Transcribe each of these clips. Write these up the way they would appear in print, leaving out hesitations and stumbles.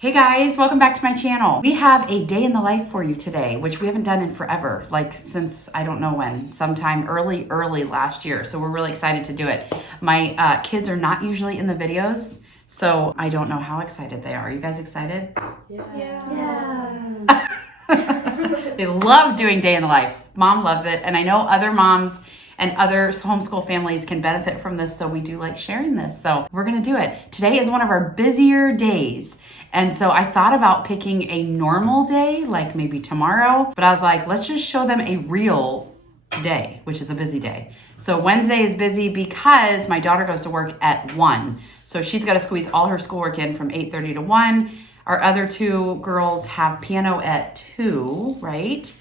Hey guys, welcome back to my channel. We have a day in the life for you today, which we haven't done in forever, like since I don't know when, sometime early last year. So we're really excited to do it. My kids are not usually in the videos, so I don't know how excited they are. Are you guys excited? Yeah. They love doing day in the life. Mom loves it, and I know other moms and other homeschool families can benefit from this, so we do like sharing this. So we're gonna do it. Today is one of our busier days. And so I thought about picking a normal day, like maybe tomorrow, but I was like, let's just show them a real day, which is a busy day. So Wednesday is busy because my daughter goes to work at 1. So she's gotta squeeze all her schoolwork in from 8:30 to 1. Our other two girls have piano at 2, right?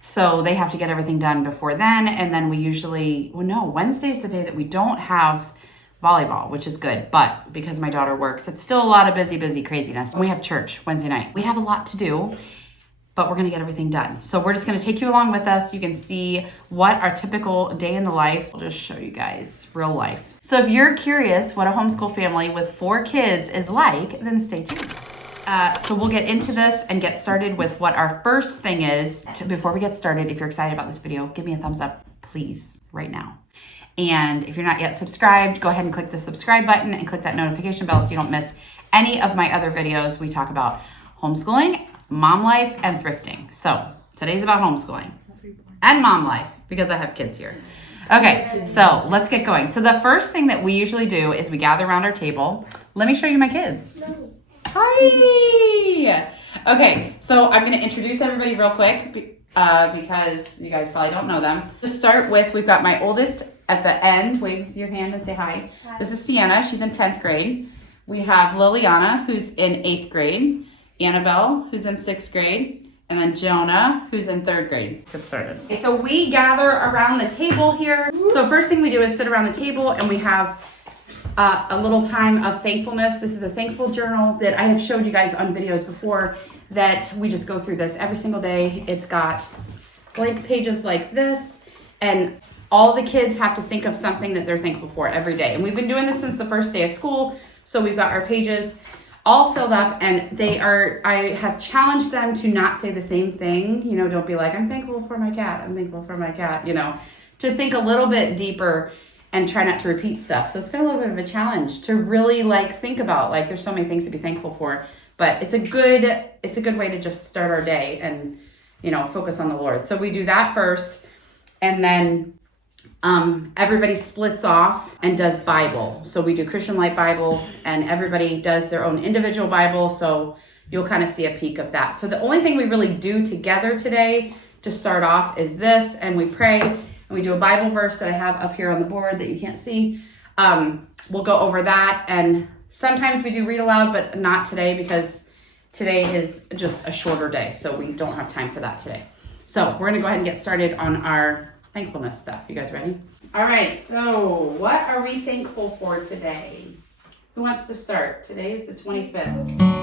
So they have to get everything done before then. And then we usually, Wednesday is the day that we don't have volleyball, which is good. But because my daughter works, it's still a lot of busy craziness. We have church Wednesday night. We have a lot to do, but we're gonna get everything done. So we're just gonna take you along with us. You can see what our typical day in the life, I'll just show you guys, real life. So if you're curious what a homeschool family with 4 kids is like, then stay tuned. So we'll get into this and get started with what our first thing is. Before we get started, if you're excited about this video, give me a thumbs up, please, right now. And if you're not yet subscribed, go ahead and click the subscribe button and click that notification bell so you don't miss any of my other videos. We talk about homeschooling, mom life, and thrifting. So today's about homeschooling and mom life because I have kids here. Okay, so let's get going. So the first thing that we usually do is we gather around our table. Let me show you my kids. Hi! Okay, so I'm gonna introduce everybody real quick because you guys probably don't know them. To start with, we've got my oldest at the end. Wave your hand and say hi. This is Sienna, she's in 10th grade. We have Liliana, who's in 8th grade. Annabelle, who's in 6th grade. And then Jonah, who's in 3rd grade. Get started. Okay, so we gather around the table here. So first thing we do is sit around the table and we have a little time of thankfulness. This is a thankful journal that I have showed you guys on videos before that we just go through this every single day. It's got blank pages like this, and all the kids have to think of something that they're thankful for every day. And we've been doing this since the first day of school. So we've got our pages all filled up, and I have challenged them to not say the same thing. You know, don't be like, I'm thankful for my cat, I'm thankful for my cat, you know, to think a little bit deeper and try not to repeat stuff. So it's been a little bit of a challenge to really think about, there's so many things to be thankful for, but it's a good way to just start our day and, focus on the Lord. So we do that first, and then everybody splits off and does Bible. So we do Christian Light Bible, and everybody does their own individual Bible. So you'll kind of see a peek of that. So the only thing we really do together today to start off is this, and we pray. And we do a Bible verse that I have up here on the board that you can't see. We'll go over that, and sometimes we do read aloud, but not today because today is just a shorter day, so we don't have time for that today. So we're gonna go ahead and get started on our thankfulness stuff. You guys ready? All right, so what are we thankful for today? Who wants to start? Today is the 25th.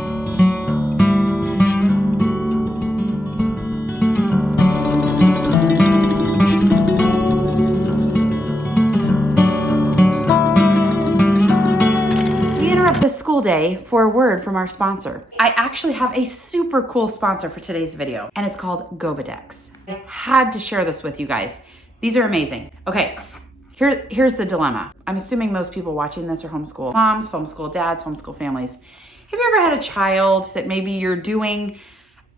School day for a word from our sponsor. I actually have a super cool sponsor for today's video, and it's called Gobidex. I had to share this with you guys. These are amazing. Okay, here's the dilemma. I'm assuming most people watching this are homeschool moms, homeschool dads, homeschool families. Have you ever had a child that maybe you're doing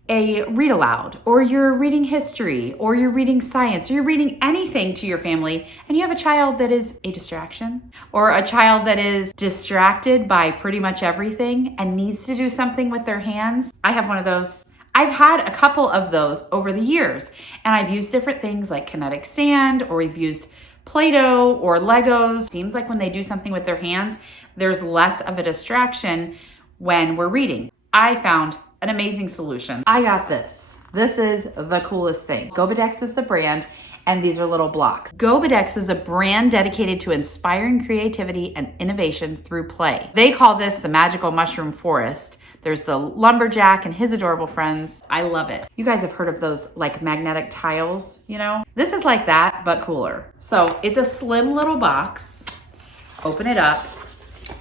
a read aloud, or you're reading history, or you're reading science, or you're reading anything to your family, and you have a child that is a distraction, or a child that is distracted by pretty much everything and needs to do something with their hands? I have one of those. I've had a couple of those over the years, and I've used different things like kinetic sand, or we've used Play-Doh or Legos. Seems like when they do something with their hands, there's less of a distraction when we're reading. I found an amazing solution. I got this. This is the coolest thing. Gobidex is the brand, and these are little blocks. Gobidex is a brand dedicated to inspiring creativity and innovation through play. They call this the magical mushroom forest. There's the lumberjack and his adorable friends. I love it. You guys have heard of those magnetic tiles, This is like that, but cooler. So it's a slim little box. Open it up.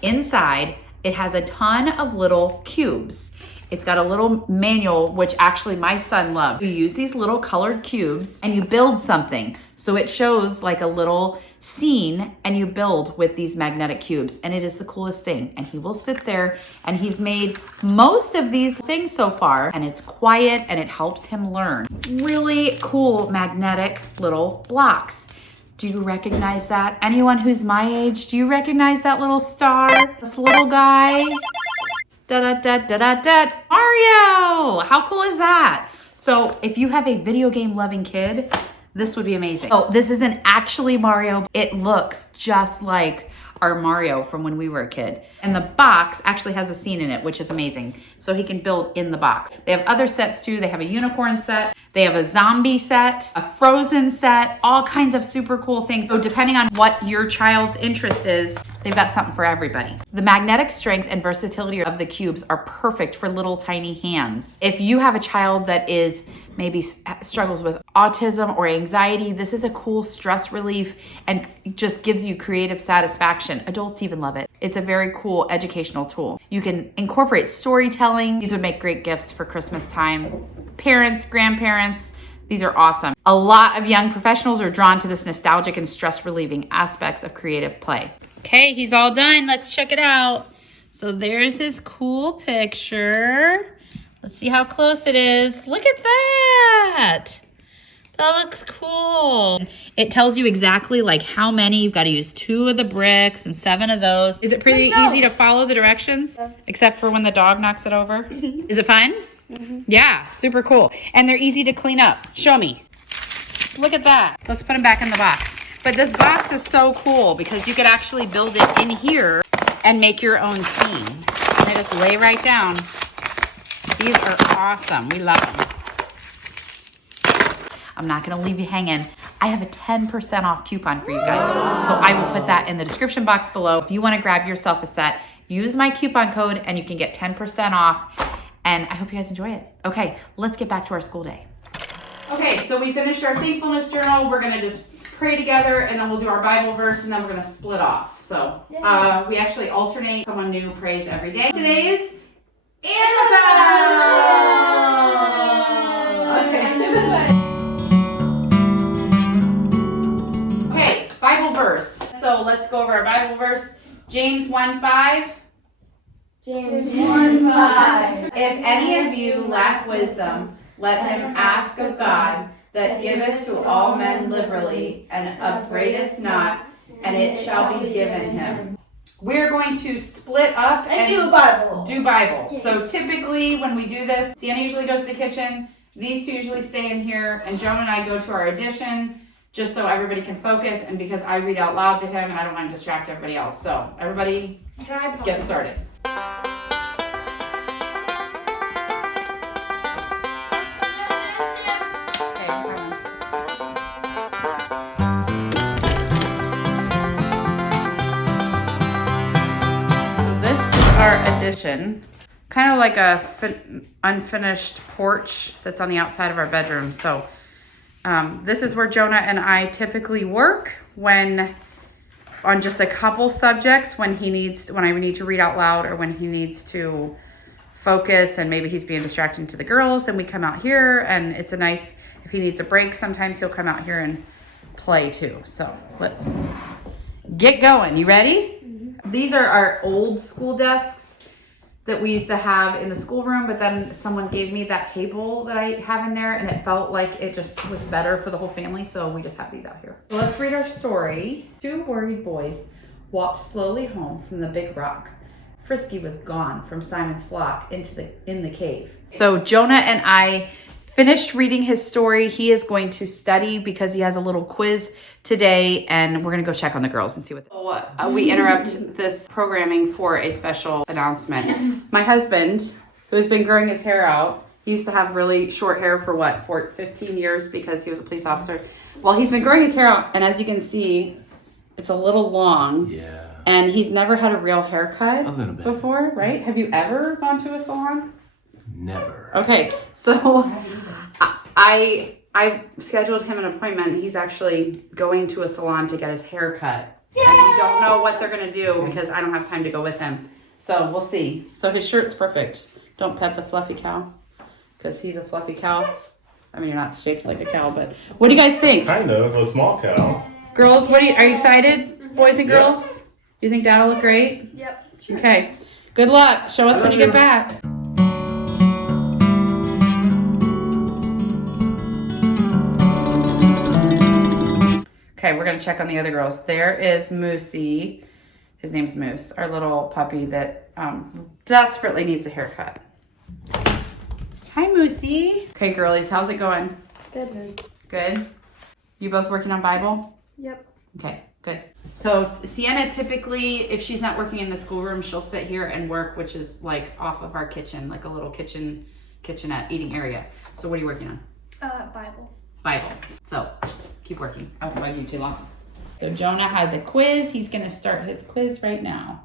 Inside, it has a ton of little cubes. It's got a little manual, which actually my son loves. You use these little colored cubes and you build something. So it shows like a little scene and you build with these magnetic cubes, and it is the coolest thing. And he will sit there, and he's made most of these things so far, and it's quiet and it helps him learn. Really cool magnetic little blocks. Do you recognize that? Anyone who's my age, do you recognize that little star? This little guy? Da-da-da-da-da-da. Mario! How cool is that? So if you have a video game loving kid, this would be amazing. Oh, this isn't actually Mario. It looks just like our Mario from when we were a kid. And the box actually has a scene in it, which is amazing. So he can build in the box. They have other sets too. They have a unicorn set. They have a zombie set, a Frozen set, all kinds of super cool things. So depending on what your child's interest is, they've got something for everybody. The magnetic strength and versatility of the cubes are perfect for little tiny hands. If you have a child that is maybe struggles with autism or anxiety, this is a cool stress relief and just gives you creative satisfaction. Adults even love it. It's a very cool educational tool. You can incorporate storytelling. These would make great gifts for Christmas time. Parents, grandparents, these are awesome. A lot of young professionals are drawn to this nostalgic and stress relieving aspects of creative play. Okay, he's all done. Let's check it out. So there's his cool picture. Let's see how close it is. Look at that. That looks cool. It tells you exactly like how many. You've got to use 2 of the bricks and 7 of those. Is it pretty easy to follow the directions? Yeah. Except for when the dog knocks it over? Is it fun? Mm-hmm. Yeah, super cool. And they're easy to clean up. Show me. Look at that. Let's put them back in the box. But this box is so cool because you could actually build it in here and make your own scene. And they just lay right down. These are awesome. We love them. I'm not going to leave you hanging. I have a 10% off coupon for you guys. So I will put that in the description box below. If you want to grab yourself a set, use my coupon code and you can get 10% off. And I hope you guys enjoy it. Okay, let's get back to our school day. Okay, so we finished our thankfulness journal. We're going to just pray together and then we'll do our Bible verse and then we're going to split off. So we actually alternate. Someone new prays every day. Today is Annabelle! Okay, Bible verse. So let's go over our Bible verse. James 1:5. James 1:5. If any of you lack wisdom, let him ask of God, that giveth to all men liberally, and upbraideth not, and it shall be given him. We're going to split up and do Bible. Yes. So typically when we do this, Sienna usually goes to the kitchen, these 2 usually stay in here, and Jonah and I go to our addition, just so everybody can focus, and because I read out loud to him and I don't want to distract everybody else. So everybody get started. Our addition, kind of like a unfinished porch that's on the outside of our bedroom. So this is where Jonah and I typically work when on just a couple subjects, when I need to read out loud or when he needs to focus and maybe he's being distracting to the girls, then we come out here, and it's a nice, if he needs a break, sometimes he'll come out here and play too. So let's get going. You ready? These are our old school desks that we used to have in the schoolroom, but then someone gave me that table that I have in there, and it felt like it just was better for the whole family, so we just have these out here. So let's read our story. 2 worried boys walked slowly home from the big rock. Frisky was gone from Simon's flock in the cave. So Jonah and I finished reading his story. He is going to study because he has a little quiz today, and we're going to go check on the girls and see what we interrupt this programming for a special announcement. My husband, who has been growing his hair out, he used to have really short hair for 15 years because he was a police officer. Well, he's been growing his hair out, and as you can see, it's a little long. Yeah. And he's never had a real haircut before, right? Have you ever gone to a salon? Never. Okay, so I scheduled him an appointment. He's actually going to a salon to get his hair cut. Yay! And we don't know what they're going to do because I don't have time to go with him. So we'll see. So his shirt's perfect Don't pet the fluffy cow, because he's a fluffy cow. I mean, you're not shaped like a cow, but what do you guys think? Kind of, a small cow. Girls, are you excited? Boys and girls? Do you think that'll look great? Yep. Sure. Okay. Good luck. Show us when you get back. Okay, we're going to check on the other girls. There is Moosey. His name's Moose, our little puppy that desperately needs a haircut. Hi, Moosey. Okay, girlies, how's it going? Good. Good? You both working on Bible? Yep. Okay, good. So Sienna typically, if she's not working in the schoolroom, she'll sit here and work, which is like off of our kitchen, like a little kitchenette eating area. So what are you working on? Bible. So keep working. I won't bug you too long. So Jonah has a quiz. He's gonna start his quiz right now.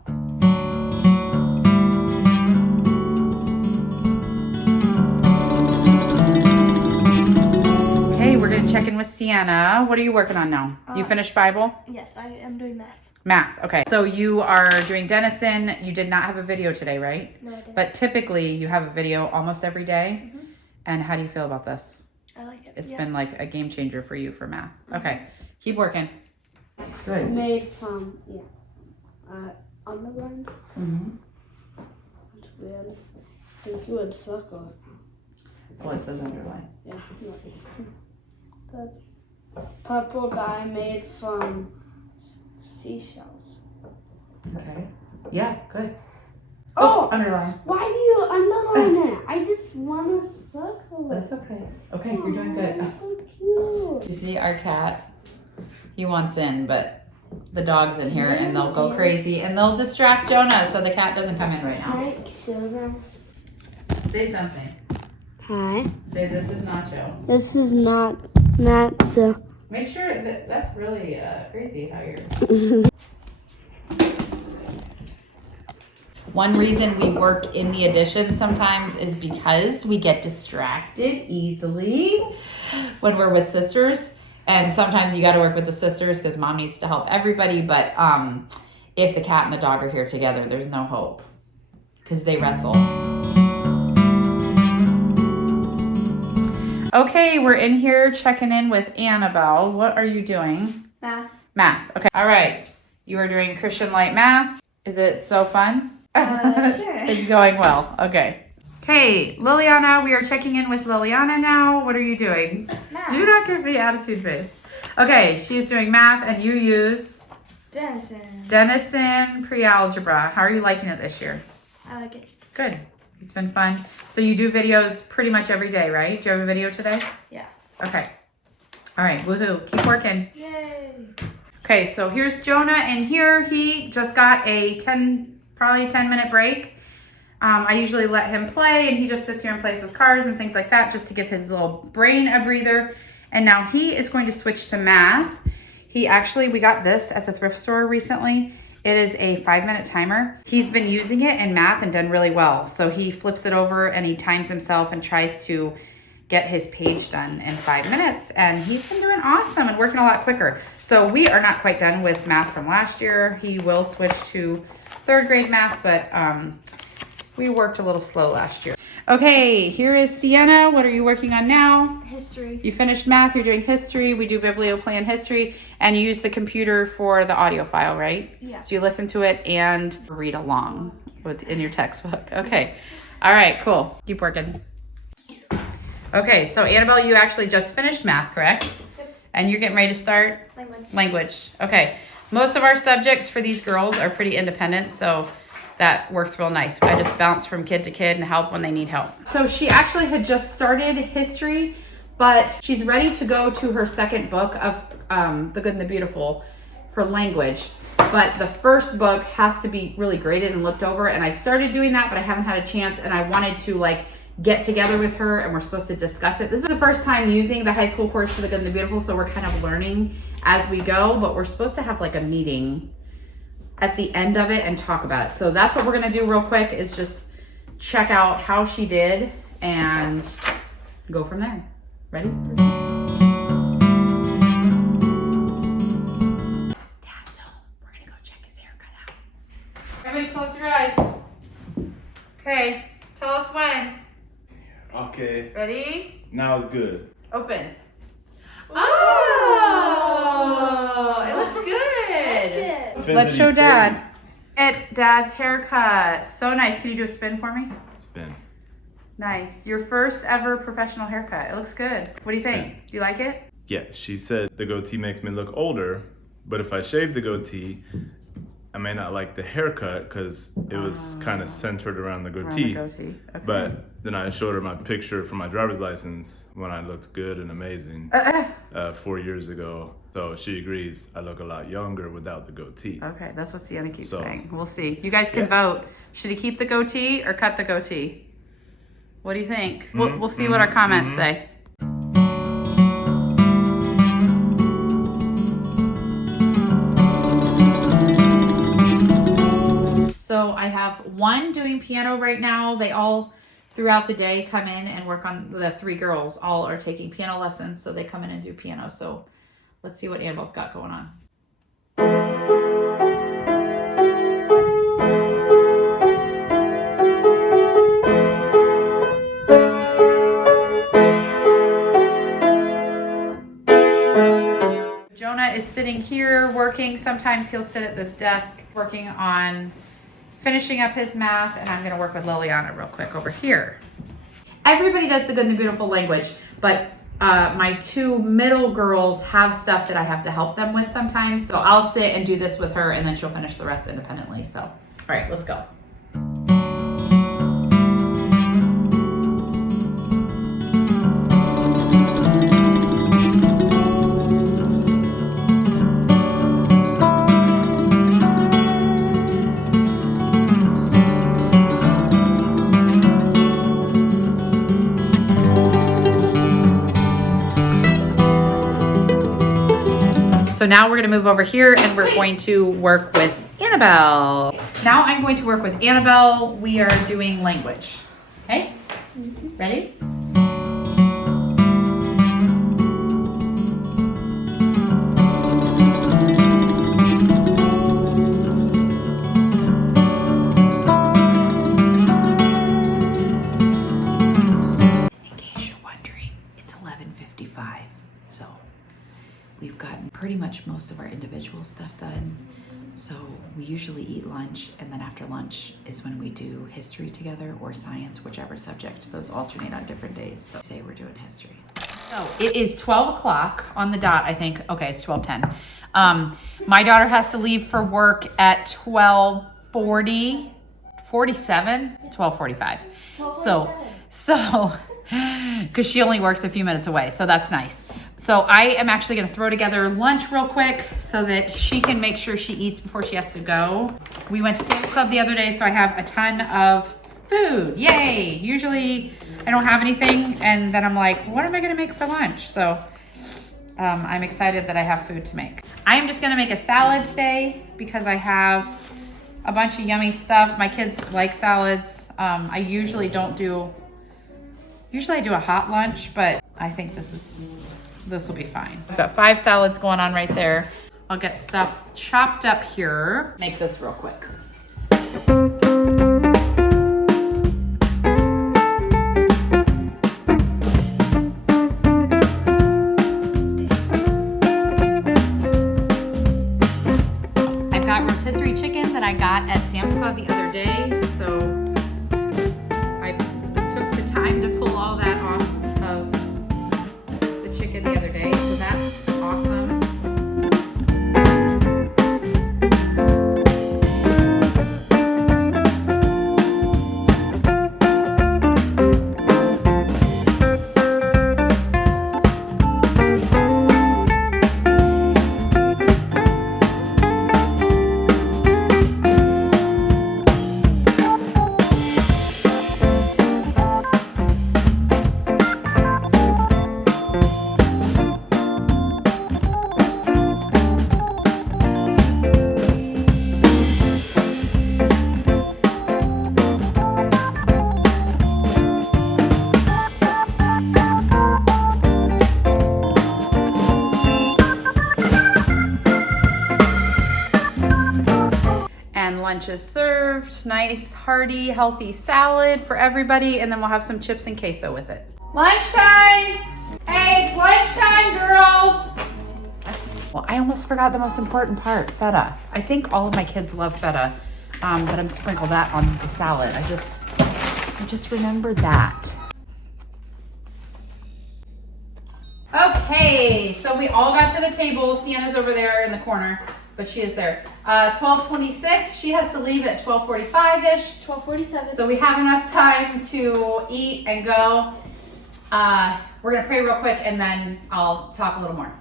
Okay, we're gonna check in with Sienna. What are you working on now? You finished Bible? Yes, I am doing math. Math, okay. So you are doing Denison. You did not have a video today, right? No, I didn't. But typically you have a video almost every day. Mm-hmm. And how do you feel about this? I like it. It's been like a game changer for you for math. Okay, keep working. Good. Made from underground. Mm-hmm. That's weird. I think you would circle it. Well, it says underline. Yeah. That's purple dye made from seashells. Okay. Yeah, good. Oh! Underline. Why do you underline it? I just want to circle it. That's okay. Okay, you're doing good. It's so cute. You see our cat? He wants in, but the dog's in here and they'll go crazy and they'll distract Jonah, so the cat doesn't come in right now. Hi, children. Say something. Hi. Say this is Nacho. This is not so. Make sure that's really crazy how you're... One reason we work in the addition sometimes is because we get distracted easily when we're with sisters. And sometimes you got to work with the sisters because mom needs to help everybody. But if the cat and the dog are here together, there's no hope because they wrestle. Okay, we're in here checking in with Annabelle. What are you doing? Math. Okay. All right. You are doing Christian Light Math. Is it so fun? Sure. It's going well. Okay. Okay, Liliana, we are checking in with Liliana now. What are you doing? Math. Do not give me attitude face. Okay, she's doing math and you use Denison pre-algebra. How are you liking it this year? I like it. Good. It's been fun. So you do videos pretty much every day, right? Do you have a video today? Yeah. Okay. All right, woohoo. Keep working. Yay. Okay, so here's Jonah in here. He just got a probably 10-minute break. I usually let him play and he just sits here and plays with cars and things like that just to give his little brain a breather. And now he is going to switch to math. We got this at the thrift store recently. It is a 5-minute timer. He's been using it in math and done really well. So he flips it over and he times himself and tries to get his page done in 5 minutes. And he's been doing awesome and working a lot quicker. So we are not quite done with math from last year. He will switch to 3rd grade math, but we worked a little slow last year. Okay, here is Sienna. What are you working on now? History. You finished math, you're doing history. We do biblioplan history, and you use the computer for the audio file, right? Yeah. So you listen to it and read along in your textbook. Okay. All right, cool. Keep working. Okay, so Annabelle, you actually just finished math, correct? Yep. And you're getting ready to start? Language. Okay. Most of our subjects for these girls are pretty independent, so that works real nice. I just bounce from kid to kid and help when they need help. So she actually had just started history, but she's ready to go to her second book of The Good and the Beautiful for language. But the first book has to be really graded and looked over, and I started doing that, but I haven't had a chance, and I wanted to get together with her and we're supposed to discuss it. This is the first time using the high school course for The Good and the Beautiful, so we're kind of learning as we go, but we're supposed to have a meeting at the end of it and talk about it. So that's what we're gonna do real quick, is just check out how she did and go from there. Ready? Dad's home. We're gonna go check his haircut out. Everybody close your eyes. Okay, tell us when. Okay, Ready? now it's good. Open. Oh, it looks good. Let's show Dad. At Dad's haircut. So nice. Can you do a spin for me? Spin. Nice. Your first ever professional haircut. It looks good. What do you think? Do you like it? Yeah, she said the goatee makes me look older, but if I shave the goatee, I may not like the haircut because it was kind of centered around the goatee. Okay. But then I showed her my picture from my driver's license when I looked good and amazing 4 years ago. So she agrees I look a lot younger without the goatee. Okay, that's what Sienna keeps So- saying. We'll see. You guys can vote. Should he keep the goatee or cut the goatee? What do you think? We'll see what our comments say. So I have one doing piano right now. They all throughout the day come in and work on, the 3 girls all are taking piano lessons, so they come in and do piano. So let's see what Annabelle's got going on. Jonah is sitting here working. Sometimes he'll sit at this desk working on finishing up his math, and I'm gonna work with Liliana real quick over here. Everybody does the Good and the Beautiful language, but my 2 middle girls have stuff that I have to help them with sometimes. So I'll sit and do this with her, and then she'll finish the rest independently. So, all right, let's go. So now we're gonna move over here and we're going to work with Annabelle. Now I'm going to work with Annabelle. We are doing language. Okay? Ready? In case you're wondering, it's 11:55. So we've gotten pretty much most of our individual stuff done. So we usually eat lunch, and then after lunch is when we do history together or science, whichever subject. Those alternate on different days. So today we're doing history. So it is 12 o'clock on the dot, I think. Okay, it's 12:10. My daughter has to leave for work at 12:45. So, because she only works a few minutes away, so that's nice. So I am actually gonna throw together lunch real quick so that she can make sure she eats before she has to go. We went to Sam's Club the other day, so I have a ton of food, yay. Usually I don't have anything, and then I'm like, what am I gonna make for lunch? So I'm excited that I have food to make. I'm just gonna make a salad today because I have a bunch of yummy stuff. My kids like salads. I usually don't do, usually I do a hot lunch, but I think this will be fine. I've got 5 salads going on right there. I'll get stuff chopped up here. Make this real quick. I've got rotisserie chicken that I got at Sam's Club the other day. So I took the time to pull all that off of the chicken the other day, so that's awesome. lunch is served. Nice, hearty, healthy salad for everybody. And then we'll have some chips and queso with it. Lunchtime! Hey, it's lunchtime, girls! Well, I almost forgot the most important part, feta. I think all of my kids love feta, but I'm sprinkle that on the salad. I just remembered that. Okay, so we all got to the table. Sienna's over there in the corner, but she is there. 12:26, she has to leave at 12:45-ish. 12:47. So we have enough time to eat and go. We're gonna pray real quick and then I'll talk a little more.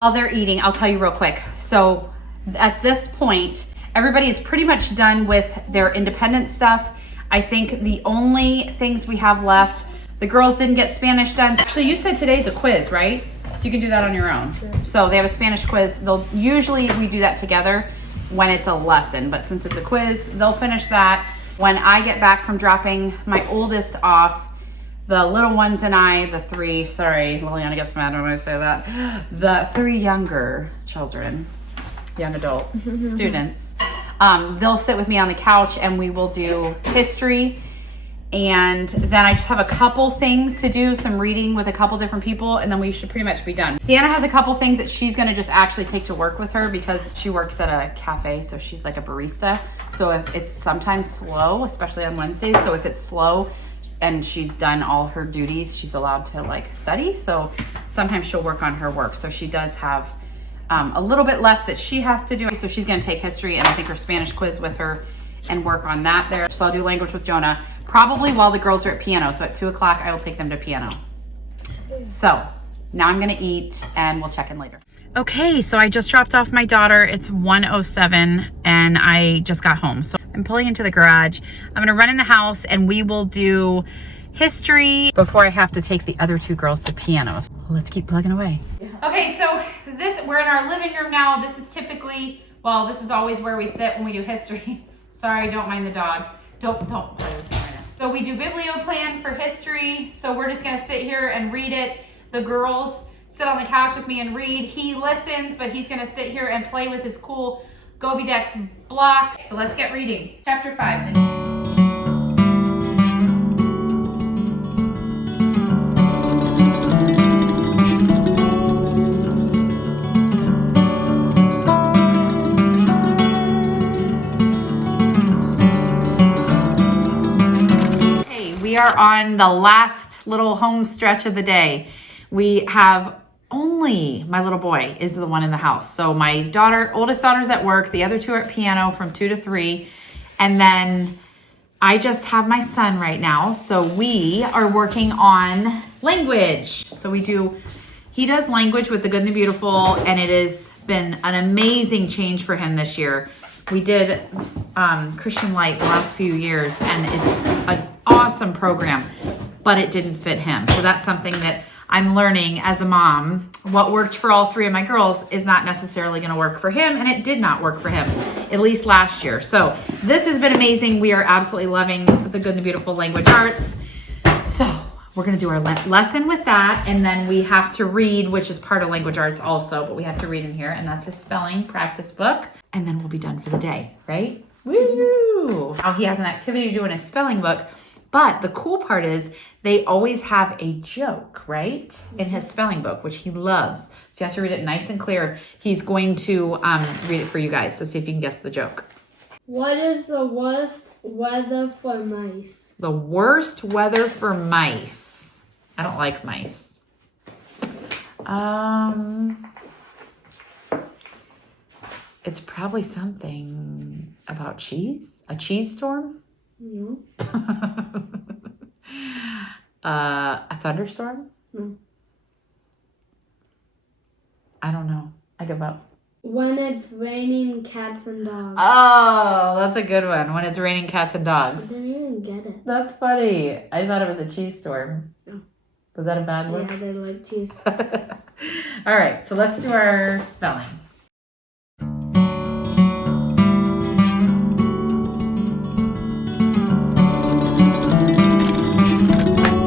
While they're eating, I'll tell you real quick. So at this point, everybody is pretty much done with their independent stuff. I think the only things we have left, the girls didn't get Spanish done. Actually, you said today's a quiz, right? So you can do that on your own. Sure. So they have a Spanish quiz. Usually we do that together when it's a lesson, but since it's a quiz, they'll finish that. When I get back from dropping my oldest off, the little ones and I, the three, sorry, Liliana gets mad when I say that, the three younger children, young adults, students, they'll sit with me on the couch and we will do history. And then I just have a couple things to do, some reading with a couple different people, and then we should pretty much be done. Sienna has a couple things that she's gonna just actually take to work with her because she works at a cafe, so she's like a barista. So if it's sometimes slow, especially on Wednesdays, so if it's slow and she's done all her duties, she's allowed to like study. So sometimes she'll work on her work. So she does have a little bit left that she has to do. So she's gonna take history and I think her Spanish quiz with her and work on that there. So I'll do language with Jonah, probably while the girls are at piano. So at 2 o'clock, I will take them to piano. So now I'm gonna eat and we'll check in later. Okay, so I just dropped off my daughter. It's 1:07 and I just got home. So I'm pulling into the garage. I'm gonna run in the house and we will do history before I have to take the other two girls to piano. Let's keep plugging away. Okay, so we're in our living room now. This is typically, well, this is always where we sit when we do history. Sorry, don't mind the dog. Don't play with him right now. So we do biblioplan for history. So we're just gonna sit here and read it. The girls sit on the couch with me and read. He listens, but he's gonna sit here and play with his cool Gobi Dex block. So let's get reading. Chapter 5. We are on the last little home stretch of the day. We have only my little boy is the one in the house. So my oldest daughter's at work. The other two are at piano from 2 to 3. And then I just have my son right now. So we are working on language. So he does language with the Good and the Beautiful. And it has been an amazing change for him this year. We did Christian Light the last few years and it's an awesome program, but it didn't fit him. So that's something that I'm learning as a mom. What worked for all three of my girls is not necessarily gonna work for him, and it did not work for him, at least last year. So this has been amazing. We are absolutely loving the Good and the Beautiful language arts. So we're gonna do our lesson with that, and then we have to read, which is part of language arts also, but we have to read in here, and that's a spelling practice book, and then we'll be done for the day, right? Woo! Now he has an activity to do in his spelling book, but the cool part is they always have a joke, right? In his spelling book, which he loves. So you have to read it nice and clear. He's going to read it for you guys. So see if you can guess the joke. What is the worst weather for mice? The worst weather for mice. I don't like mice. It's probably something about cheese. A cheese storm? No. A thunderstorm? No. I don't know. I give up. When it's raining cats and dogs. Oh, that's a good one. When it's raining cats and I dogs. didn't even get it. That's funny. I thought it was a cheese storm. Oh. Was that a bad one? Yeah, they like cheese. All right, so let's do our spelling.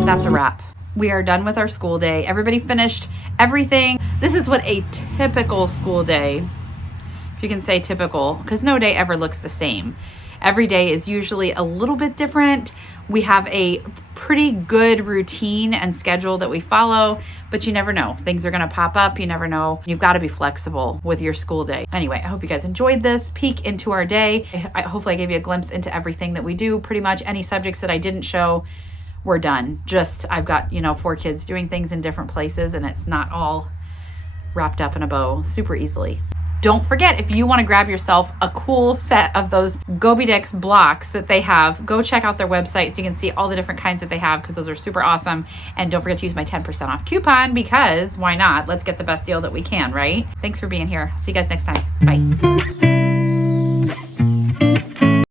That's a wrap. We are done with our school day. Everybody finished everything. This is what a typical school day if you can say typical, because no day ever looks the same. Every day is usually a little bit different. We have a pretty good routine and schedule that we follow, but you never know. Things are going to pop up. You never know. You've got to be flexible with your school day. Anyway, I hope you guys enjoyed this peek into our day. Hopefully I gave you a glimpse into everything that we do. Pretty much any subjects that I didn't show, we're done. Just I've got, 4 kids doing things in different places, and it's not all wrapped up in a bow super easily. Don't forget, if you want to grab yourself a cool set of those Gobidix blocks that they have, go check out their website so you can see all the different kinds that they have, because those are super awesome. And don't forget to use my 10% off coupon, because why not? Let's get the best deal that we can, right? Thanks for being here. See you guys next time. Bye.